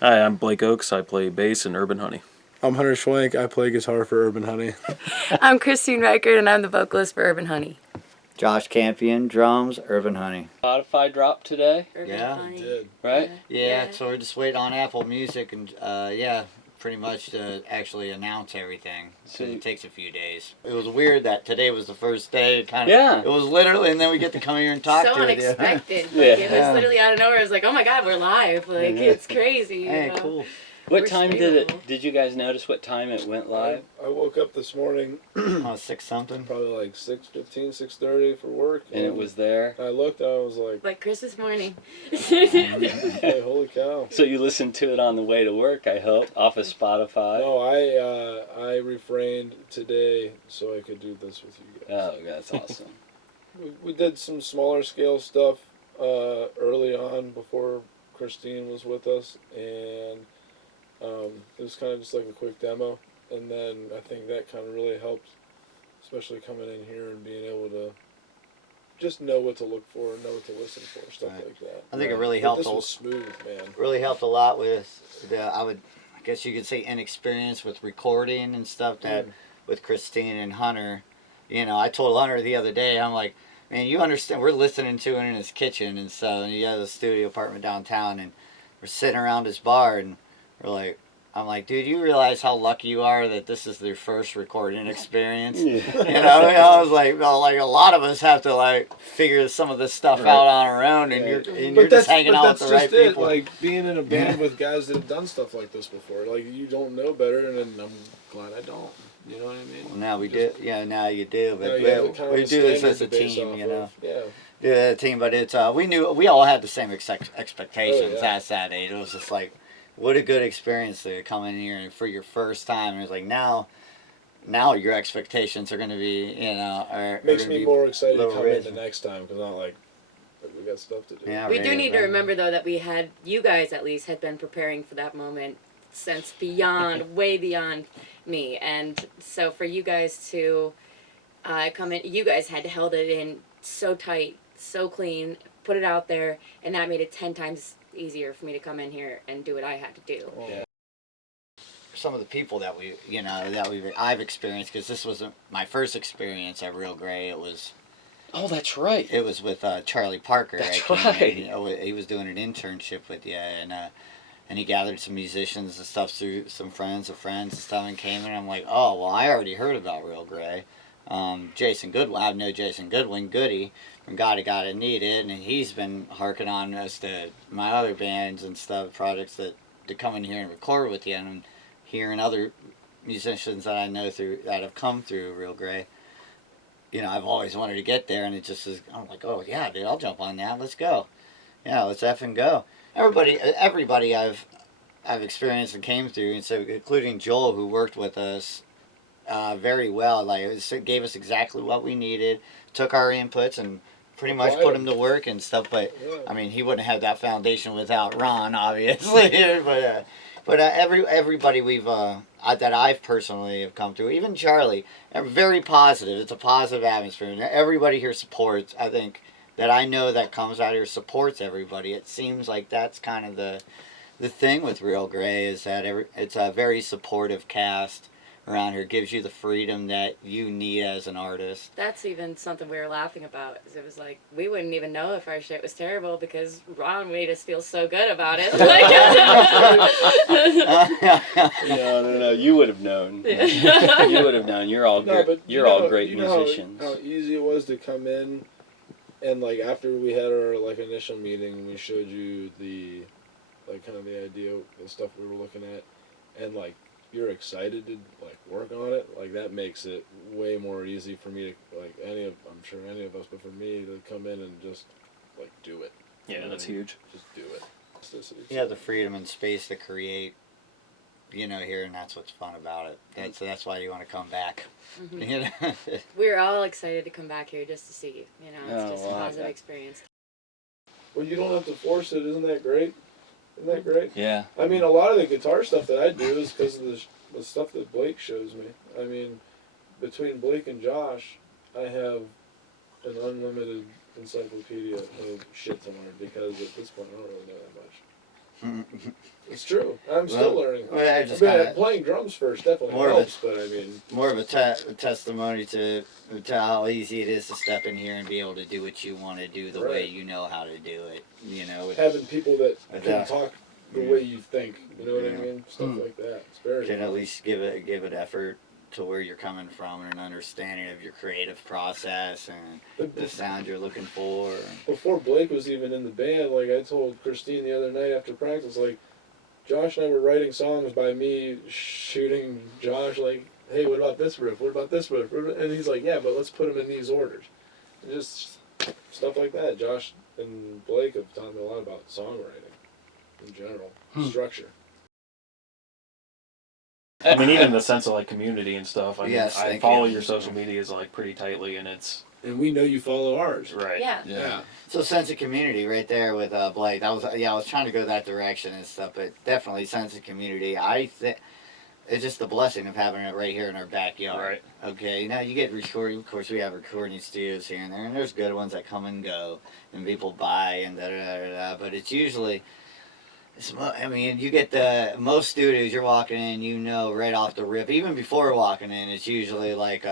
Hi, I'm Blake Oakes. I play bass in Urban Honey. I'm Hunter Schwank. I play guitar for Urban Honey. I'm Christine Reichert, and I'm the vocalist for Urban Honey. Josh Campion, drums, Urban Honey. Spotify dropped today. Urban Yeah. Honey. It did. Right? Yeah, so we're just waiting on Apple Music and, pretty much to actually announce everything. So it takes a few days. It was weird that today was the first day. It was literally, and then we get to come here and talk So to unexpected. you. It was literally out of nowhere. I was like, oh my god, we're live. Like, it's crazy. Hey, cool. What We're time stable. did you guys notice what time it went live? I woke up this morning, 6 something. probably like 6:15, 6:30 for work. And it was there. I looked, I was like, Christmas morning. hey, holy cow. So you listened to it on the way to work, I hope, off of Spotify. No, I refrained today so I could do this with you guys. Oh, that's awesome. We did some smaller scale stuff early on before Christine was with us, and it was kind of just like a quick demo, and then I think that kind of really helped, especially coming in here and being able to just know what to look for, know what to listen for, stuff like that. I think it really But helped. this was smooth, man. Really helped a lot with I guess you could say inexperience with recording and stuff that with Christine and Hunter. You know, I told Hunter the other day, I'm like, man, you understand, we're listening to it in his kitchen and so, and he has a studio apartment downtown, and we're sitting around his bar, and we're like, I'm like, dude, you realize how lucky you are that this is their first recording experience? You know, I was like, well, like a lot of us have to like figure some of this stuff out on our own, and you're just hanging out with the right people. Like being in a band with guys that have done stuff like this before. Like you don't know better, and I'm glad I don't. You know what I mean? Well, now we do. Yeah, now you do. But we do this this as a team, you know. Yeah. Do that as a team, but it's we all had the same expectations that day. It was just like, what a good experience to come in here and for your first time. And it's like now your expectations are going to be, you know, makes me more excited to come in the raised. next time because I'm like we got stuff to do. Yeah, We do need to remember, though, that you guys at least had been preparing for that moment since way beyond me. And so for you guys to come in, you guys had held it in so tight, so clean, put it out there, and that made it 10 times easier for me to come in here and do what I had to do. Yeah. Some of the people that I've experienced, because this wasn't my first experience at Realgrey. It was. Oh, that's right. It was with Charlie Parker. That's right. He was doing an internship with you, and he gathered some musicians and stuff through some friends of friends and stuff, and came in. And I'm like, oh well, I already heard about Realgrey. Jason Goodwin, I know Jason Goodwin, Goody, from Gotta Gotta Need It, and he's been harking on us to my other bands and stuff, projects that to come in here and record with you, and hearing other musicians that I know that have come through Realgrey. You know, I've always wanted to get there, and it just is. I'm like, oh yeah, dude, I'll jump on that. Let's go. Yeah, let's effing go. Everybody I've experienced and came through, and so including Joel, who worked with us very well. Like it gave us exactly what we needed, took our inputs, and pretty much put them to work and stuff. But I mean, he wouldn't have that foundation without Ron, obviously. but everybody that I've personally have come through, even Charlie, are very positive. It's a positive atmosphere, and everybody here supports. I think that I know that comes out here supports everybody. It seems like that's kind of the thing with Realgrey is that it's a very supportive cast around here. Gives you the freedom that you need as an artist. That's even something we were laughing about. Is it was like, we wouldn't even know if our shit was terrible because Ron made us feel so good about it. No. You would have known. You would have known. You're all great musicians. How easy it was to come in, and like after we had our like initial meeting, we showed you the like kind of the idea, the stuff we were looking at, and like you're excited to like work on it. Like that makes it way more easy for me to like I'm sure any of us, but for me to come in and just like do it. Yeah, that's huge. Just do it. You have the freedom and space to create, you know, here, and that's what's fun about it. That's why you want to come back. Mm-hmm. You know? We're all excited to come back here just to see. You know, it's just a positive experience. Well, you don't have to force it. Isn't that great? Isn't that great? Yeah. I mean, a lot of the guitar stuff that I do is because of the stuff that Blake shows me. I mean, between Blake and Josh, I have an unlimited encyclopedia of shit to learn because at this point I don't really know that much. It's true. I'm still learning. Well, I just kinda, playing drums first definitely more helps, of but I mean, more of a testimony to how easy it is to step in here and be able to do what you want to do the way you know how to do it. You know, having people that can talk the way you think. You know what I mean? Stuff like that. It's very can at least give it effort to where you're coming from and an understanding of your creative process and the sound you're looking for. Before Blake was even in the band, like I told Christine the other night after practice, like Josh and I were writing songs by me shooting Josh, like, hey, what about this riff? What about this riff? And he's like, yeah, but let's put them in these orders. And just stuff like that. Josh and Blake have taught me a lot about songwriting in general, structure. I mean, even the sense of like community and stuff. I mean, Yes, I follow your social medias like pretty tightly, and it's And we know you follow ours. right. Yeah. So sense of community right there with Blake. I was trying to go that direction and stuff, but definitely sense of community. I think it's just the blessing of having it right here in our backyard. Right. Okay. Now you get recording. Of course, we have recording studios here and there, and there's good ones that come and go, and people buy and da da da da. But it's usually. I mean, you get most studios you're walking in, you know, right off the rip, even before walking in, it's usually like,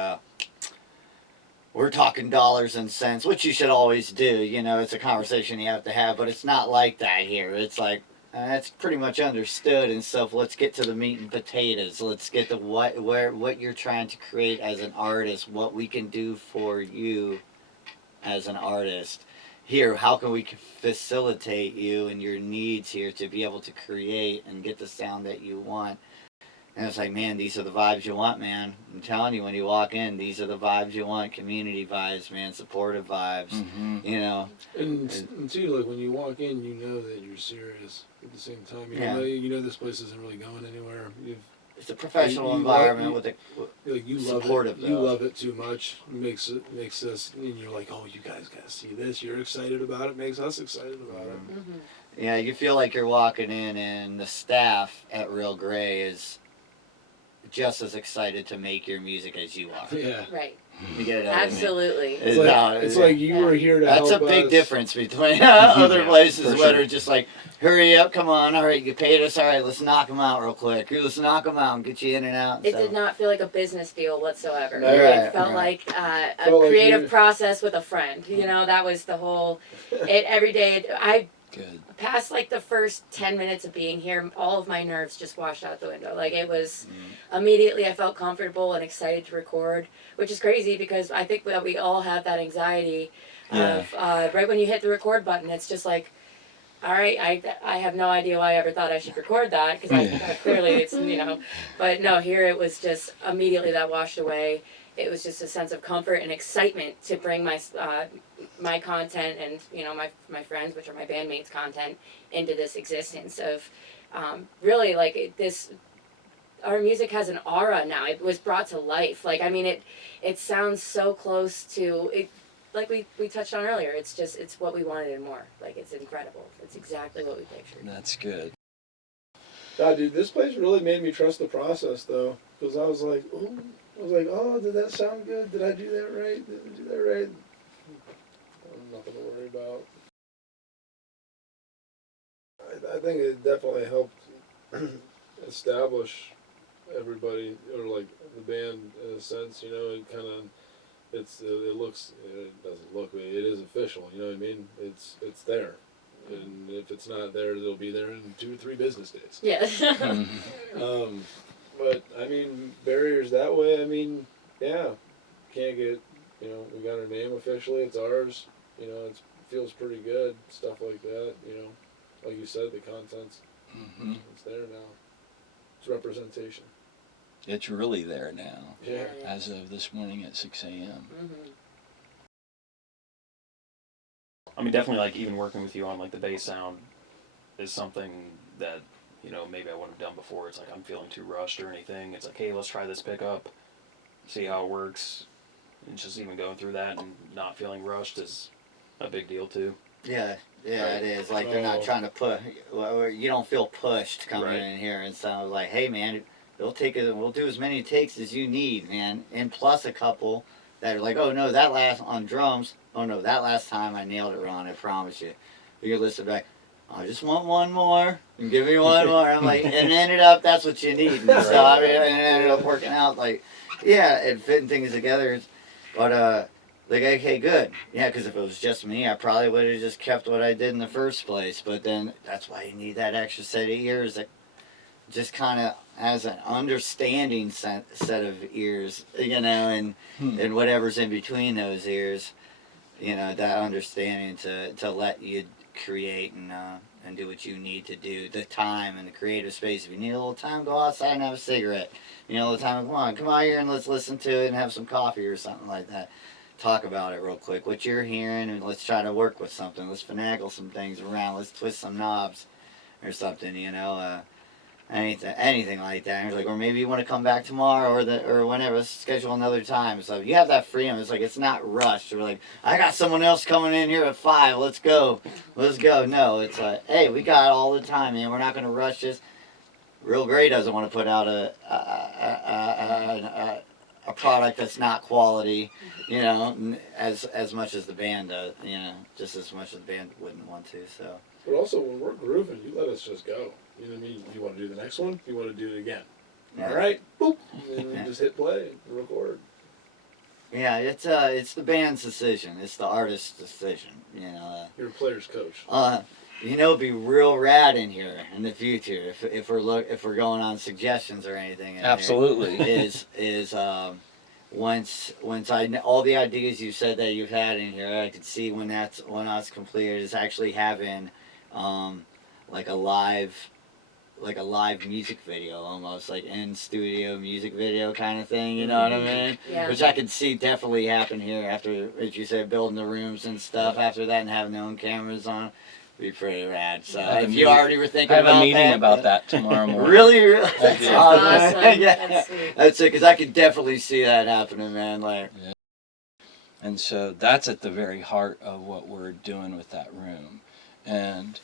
we're talking dollars and cents, which you should always do, you know, it's a conversation you have to have, but it's not like that here. It's like, that's pretty much understood and stuff. Let's get to the meat and potatoes. Let's get to what you're trying to create as an artist, what we can do for you as an artist. Here, how can we facilitate you and your needs here to be able to create and get the sound that you want? And it's like, man, these are the vibes you want, man. I'm telling you, when you walk in, these are the vibes you want. Community vibes, man. Supportive vibes. You know. And too, like when you walk in, you know that you're serious. At the same time, you know this place isn't really going anywhere. It's a professional environment with you supportive. You love it too much. Makes us, and you're like, oh, you guys gotta see this. You're excited about it. Makes us excited about it. Mm-hmm. Yeah, you feel like you're walking in, and the staff at Realgrey is just as excited to make your music as you are. Yeah. Right. You get it? Absolutely. It's like you were here to help us. That's a big difference between other places for where sure. are just like, hurry up, come on, all right, you paid us, all right, let's knock them out real quick. Let's knock them out and get you in and out. It did not feel like a business deal whatsoever. No, It felt like a Felt like creative process with a friend. You know, that was the whole. Every day, Good. past like the first 10 minutes of being here, all of my nerves just washed out the window. Like it was immediately I felt comfortable and excited to record, which is crazy because I think that we all have that anxiety of right when you hit the record button, it's just like, all right, I have no idea why I ever thought I should record that because clearly it's, you know, but no, here it was just immediately that washed away. It was just a sense of comfort and excitement to bring my content and, you know, my friends, which are my bandmates' content, into this existence of really like this. Our music has an aura now. It was brought to life. Like, I mean, it sounds so close to it. Like we touched on earlier, it's what we wanted and more. Like, it's incredible. It's exactly what we pictured. That's good. God, dude, this place really made me trust the process, though, because I was like, oh, did that sound good? Did I do that right? Did I do that right? Nothing to worry about. I think it definitely helped establish everybody, or like the band in a sense. You know, it kind of. It doesn't look, it is official, you know what I mean? It's there. And if it's not there, it'll be there in 2 or 3 business days. Yeah. But, I mean, barriers that way, I mean, yeah. Can't get, you know, we got our name officially, it's ours. You know, it feels pretty good, stuff like that, you know. Like you said, the content's, it's there now. It's representation. It's really there now, Yeah. as of this morning at 6 a.m. Mm-hmm. I mean, definitely like even working with you on like the bass sound is something that, you know, maybe I wouldn't have done before. It's like I'm feeling too rushed or anything. It's like, hey, let's try this pickup, see how it works. And just even going through that and not feeling rushed is a big deal too. Yeah, it is. Like they're not trying to put. You don't feel pushed coming in here and sound like, hey man, we'll do as many takes as you need, man. And plus a couple that are like, oh no, that last on drums. Oh no, that last time I nailed it, Ron. I promise you. You're listening back. I just want one more. And give me one more. I'm like, and it ended up, that's what you need. And so, I mean, and it ended up working out, like, yeah, and fitting things together. But, like, okay, good. Yeah, because if it was just me, I probably would have just kept what I did in the first place. But then that's why you need that extra set of ears that just kind of has an understanding set of ears, you know, and whatever's in between those ears, you know, that understanding to let you create and do what you need to do. The time and the creative space. If you need a little time, go outside and have a cigarette. You know, the time, come out here and let's listen to it and have some coffee or something like that. Talk about it real quick, what you're hearing, and let's try to work with something. Let's finagle some things around. Let's twist some knobs or something, you know. Anything like that. And like, or maybe you want to come back tomorrow or whenever. Let's schedule another time. So you have that freedom. It's like it's not rushed. Or like, I got someone else coming in here at 5. Let's go. No, it's like, hey, we got all the time, man. We're not going to rush this. Realgrey doesn't want to put out a product that's not quality, you know, as much as the band does, you know, just as much as the band wouldn't want to. So. But also, when we're grooving, you let us just go. You know what I mean? You want to do the next one? You want to do it again? Yeah. All right, boop, and then just hit play and record. Yeah, it's the band's decision. It's the artist's decision. You know. You're a player's coach. You know, it'd be real rad in here in the future if we're going on suggestions or anything. Absolutely. Is once all the ideas you said that you've had in here, I could see when that's completed is actually having like a live music video, almost like in studio music video kind of thing, you know what I mean? Yeah. Which I could see definitely happen here after, as you said, building the rooms and stuff. After that and having their own cameras on, be pretty rad. So if you already were thinking about that, I have a meeting about that tomorrow morning. Really? That's That's awesome. Yeah. That's sweet. That's it, because I could definitely see that happening, man. Like. Yeah. And so that's at the very heart of what we're doing with that room, and.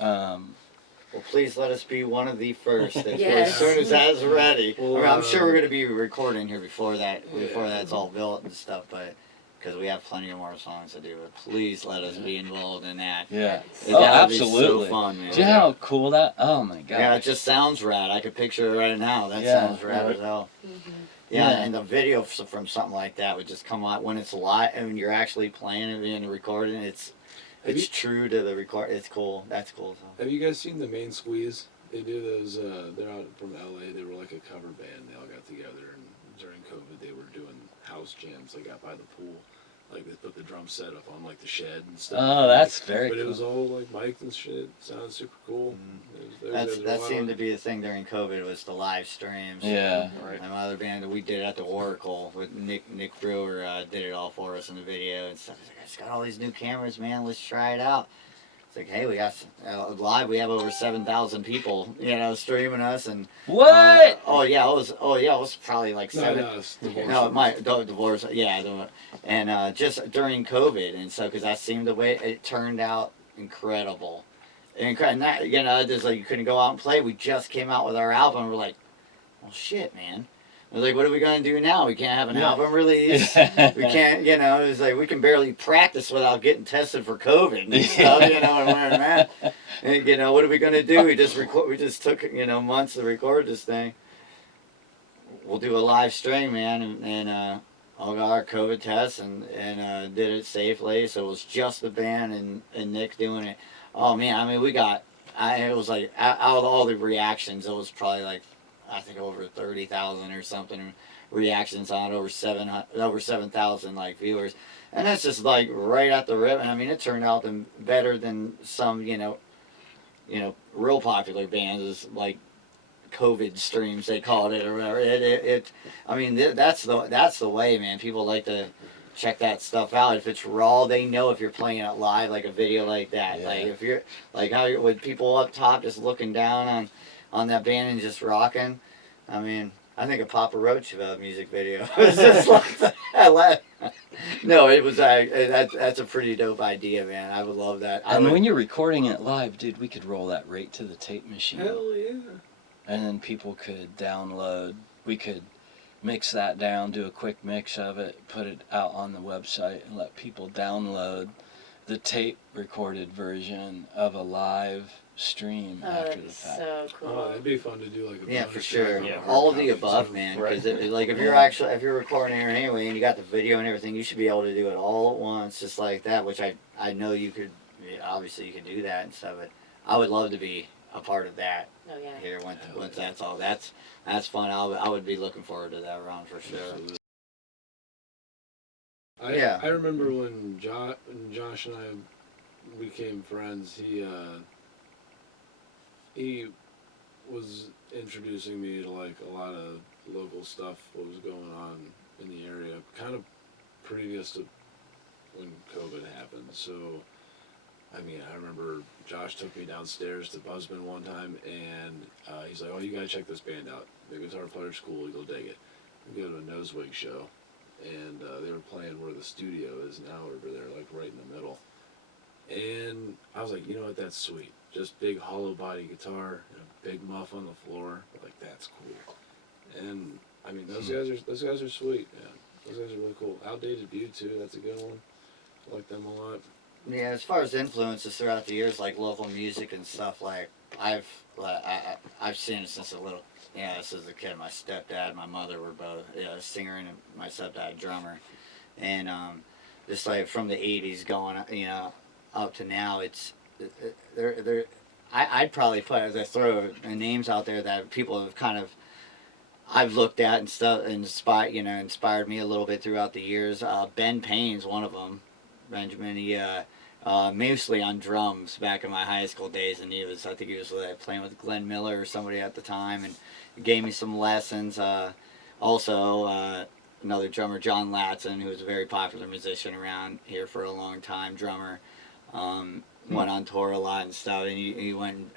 Well, please let us be one of the first. Yes. As soon as that's ready. Well, I mean, I'm sure we're going to be recording here before that's all built and stuff, but because we have plenty of more songs to do. But please let us be involved in that. Yeah. That Oh, would absolutely. be so fun, man. Do you know how cool that? Oh my god. Yeah, it just sounds rad. I could picture it right now. That Yeah. sounds rad as hell. Mm-hmm. Yeah, Yeah. and the video from something like that would just come out when it's live and when you're actually playing it and recording. It's true to the record. It's cool. That's cool. So. Have you guys seen the Main Squeeze? They do those. They're out from LA. They were like a cover band. They all got together, and during COVID, they were doing house jams like out by the pool. Like they put the drum set up on like the shed and stuff. Oh, that's very But cool. it was all like mic'd and shit. Sounded super cool. That seemed to be the thing during COVID was the live streams. Yeah. Right. My other band that we did at the Oracle with Nick Brewer did it all for us in the video and stuff. He's like, I just got all these new cameras, man. Let's try it out. It's like, hey, we got live. We have over 7,000 people, you know, streaming us and. What? It was probably like 7. No, Divorce. Yeah, and just during COVID and so because I seen the way it turned out incredible. And that, you know, just like you couldn't go out and play. We just came out with our album. We're like, well, shit, man. I was like, what are we going to do now? We can't have an album release. We can't, you know, it's like we can barely practice without getting tested for COVID and stuff, you know, and wearing that. And, you know, what are we going to do? We just took, you know, months to record this thing. We'll do a live stream, man, and all got our COVID tests and did it safely. So it was just the band and Nick doing it. Oh, man, I mean, it was like, out of all the reactions, it was probably like, I think over 30,000 or something reactions on it, over 7,000 like viewers, and that's just like right at the rip. And I mean, it turned out better than some you know real popular bands is like COVID streams they called it or whatever. I mean that's the way, man. People like to check that stuff out. If it's raw, they know if you're playing it live, like a video like that. Yeah. Like if you're like with people up top just looking down on that band and just rocking. I mean, I think of Papa Roach music video. It's just like that. No, it was that's a pretty dope idea, man. I would love that. And when you're recording it live, dude, we could roll that right to the tape machine. Hell yeah. And then people could download. We could mix that down, do a quick mix of it, put it out on the website, and let people download the tape recorded version of a live stream after the fact. So cool. Oh, that'd be fun to do like a Yeah, bonus for sure. track on Yeah. a hard All of the copy, above, so- man. Right. Because like if you're recording here anyway, and you got the video and everything, you should be able to do it all at once, just like that. Which I know you could. Yeah, obviously, you can do that and stuff. But I would love to be a part of that Oh yeah. here once that's all. That's fun. I would be looking forward to that, Ron, for sure. Absolutely. Yeah. I remember when Josh and I became friends. He was introducing me to like a lot of local stuff, what was going on in the area, kind of previous to when COVID happened. So, I mean, I remember Josh took me downstairs to Buzzman one time, and he's like, "Oh, you gotta check this band out. The guitar player's cool. You'll dig it." We go to a Nosewig show, and they were playing where the studio is now over there, like right in the middle. And I was like, you know what, that's sweet. Just big hollow body guitar and a big muff on the floor. Like, that's cool. And I mean, those guys are sweet, man. Those guys are really cool. Outdated View too. That's a good one. I like them a lot. Yeah, as far as influences throughout the years, like local music and stuff, like I've seen it since a little. Yeah, since a kid. My stepdad, my mother were both a singer, and my stepdad drummer, and just like from the '80s going, up to now, it's I'd probably throw names out there that people have kind of I've looked at and stuff, inspired me a little bit throughout the years. Ben Payne's one of them. Benjamin, he mostly on drums back in my high school days, and I think he was playing with Glenn Miller or somebody at the time, and he gave me some lessons. Also, another drummer, John Latson, who was a very popular musician around here for a long time, drummer, went on tour a lot and stuff, and he went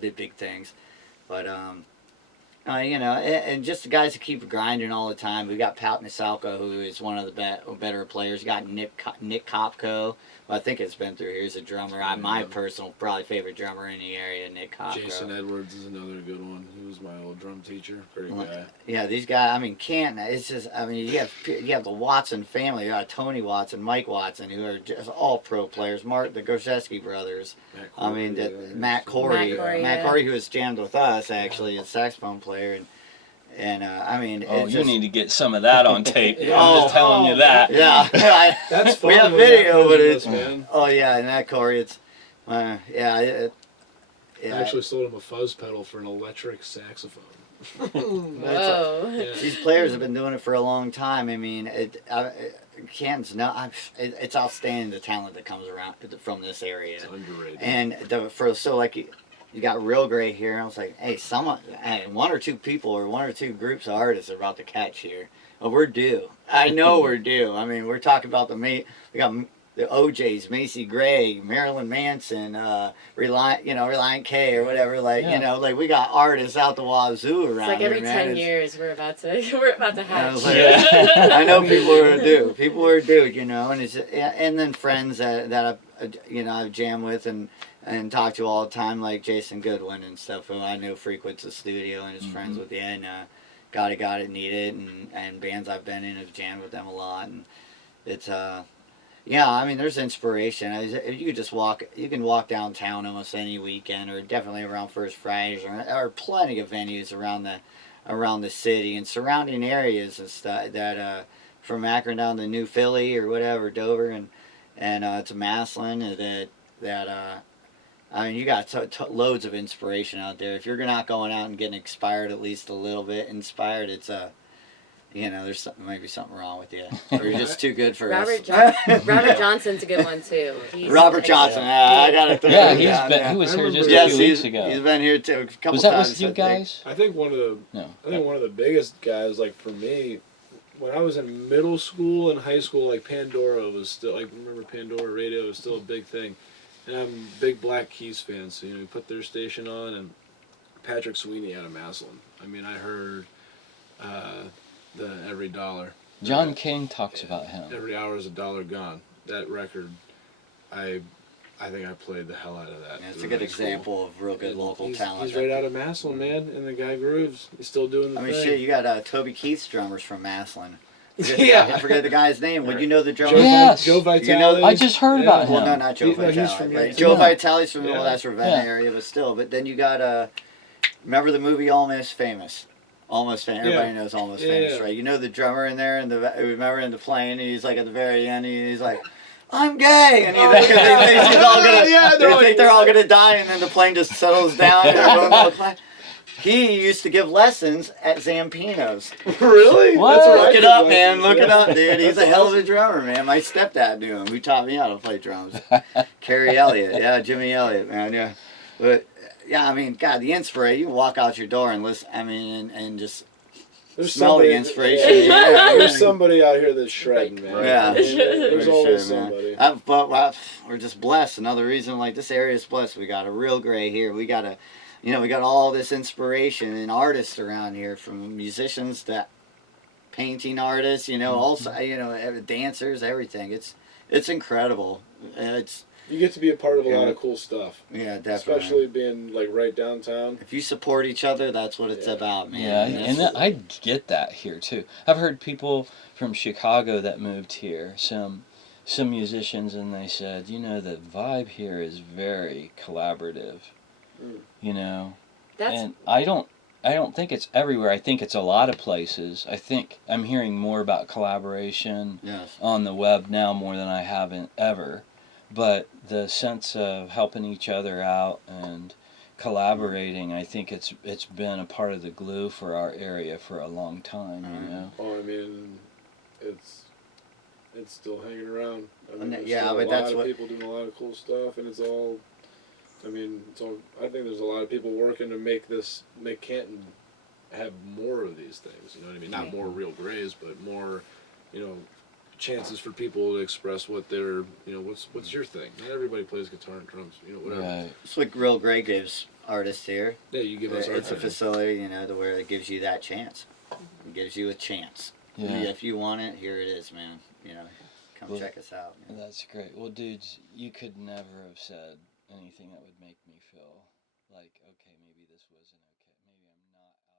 did big things, but and just the guys that keep grinding all the time. We got Pat Nisalko, who is one of the better players. You got Nick Kopko, who I think it's been through here. He's a drummer. My personal, probably favorite drummer in the area, Nick Kopko. Jason Edwards is another good one. He was my old drum teacher. Great guy. Yeah, these guys. I mean, Canton. It's just. I mean, you have the Watson family. You got Tony Watson, Mike Watson, who are just all pro players. The Gorszewski brothers. Matt Corey. Matt Corey, who has jammed with us actually, a saxophone player. And I mean, you need to get some of that on tape. Yeah. I'm just telling you that. Yeah, That's fun. we have video, but it's man. oh yeah, and that Corey, it's I actually sold him a fuzz pedal for an electric saxophone. Whoa. Yeah. These players have been doing it for a long time. I mean, Canton's it's outstanding the talent that comes around from this area. It's underrated. And you got Realgrey here, and I was like, hey, one or two people or one or two groups of artists are about to catch here. Well, we're due. I know we're due. I mean, we're talking about we got the OJs, Macy Gray, Marilyn Manson, Reliant K or whatever. We got artists out the wazoo around. It's like every here, man. 10 years we're about to hatch. I know people are due. And then friends that I've jammed with and talk to all the time, like Jason Goodwin and stuff, who I know frequents the studio and is friends with Got It, Need It, and bands I've been in have jammed with them a lot, and it's I mean, there's inspiration. You can walk downtown almost any weekend, or definitely around First Fridays, or plenty of venues around the city and surrounding areas and stuff that from Akron down to New Philly or whatever, Dover, and to Massillon, I mean, you got loads of inspiration out there. If you're not going out and getting inspired, at least a little bit inspired, it's there's might be something wrong with you, or you're just too good for us. Robert Johnson's a good one too. Robert Johnson, I got it. Yeah, he was here just a few weeks ago. He's been here too. A couple was that times, with you guys? I think one of the biggest guys, like for me, when I was in middle school and high school, like Pandora was still, like, remember Pandora radio was still a big thing. And I'm a big Black Keys fan, so we put their station on, and Patrick Sweeney out of Massillon. I mean, I heard the Every Dollar. John King talks about him. Every Hour is a Dollar Gone. That record, I think I played the hell out of that. Yeah, it's a good example of real good local talent. He's right out of Massillon, man, and the guy grooves. He's still doing the thing. I mean, shit, you got Toby Keith's drummers from Massillon. I forget the guy's name. Would you know the drummer? Yes. Joe Vitale. You know- I just heard about him. Well, no, not Joe He's Vitale. from Right? here. Joe Yeah. Vitale's from Yeah. that's Ravenna Yeah. area, but still. But then you got remember the movie Almost Famous? Almost Famous. Everybody knows Almost Famous, right? You know the drummer in there, and remember in the plane, he's like at the very end, he's like, "I'm gay," and they think he's all gonna, they think they're all gonna die, and then the plane just settles down. And everyone goes, "Clap." He used to give lessons at Zampino's. Really? What? That's where I Look it took up, man. lessons, Look it yeah. up, dude. He's That's a hell of a awesome. drummer, man. My stepdad knew him. Who taught me how to play drums. Carrie Elliott. Yeah, Jimmy Elliott, man. Yeah. But, yeah, I mean, God, the inspiration. You walk out your door and listen, I mean, and just There's smell the somebody- inspiration. There's somebody out here that's shredding, man. Yeah. I mean, there's For always sure, man. somebody. But we're just blessed. Another reason, like, this area is blessed. We got a Realgrey here. We got we got all this inspiration and artists around here, from musicians to painting artists, also, dancers, everything. It's incredible. You get to be a part of a lot of cool stuff. Yeah, definitely. Especially being like right downtown. If you support each other, that's what it's about, man. Yeah, That's- and I get that here too. I've heard people from Chicago that moved here, some musicians, and they said, the vibe here is very collaborative. That's And I don't think it's everywhere. I think it's a lot of places. I think I'm hearing more about collaboration Yes. on the web now more than I haven't ever. But the sense of helping each other out and collaborating, I think it's been a part of the glue for our area for a long time. Oh, I mean, it's still hanging around. I mean, there's Yeah, still but a that's lot of what- people doing a lot of cool stuff, and it's all. I mean, I think there's a lot of people working to make Canton have more of these things. You know what I mean? Not more real grays, but more, chances for people to express what they're, what's your thing? Not everybody plays guitar and drums, whatever. Right. It's what Realgrey gives artists here. Yeah, you give us our It's a time. facility, to where it gives you that chance. It gives you a chance. Yeah. If you want it, here it is, man. Come Well, check us out. Man. That's great. Well, dudes, you could never have said anything that would make me feel like, okay, maybe this wasn't okay. Maybe I'm not out.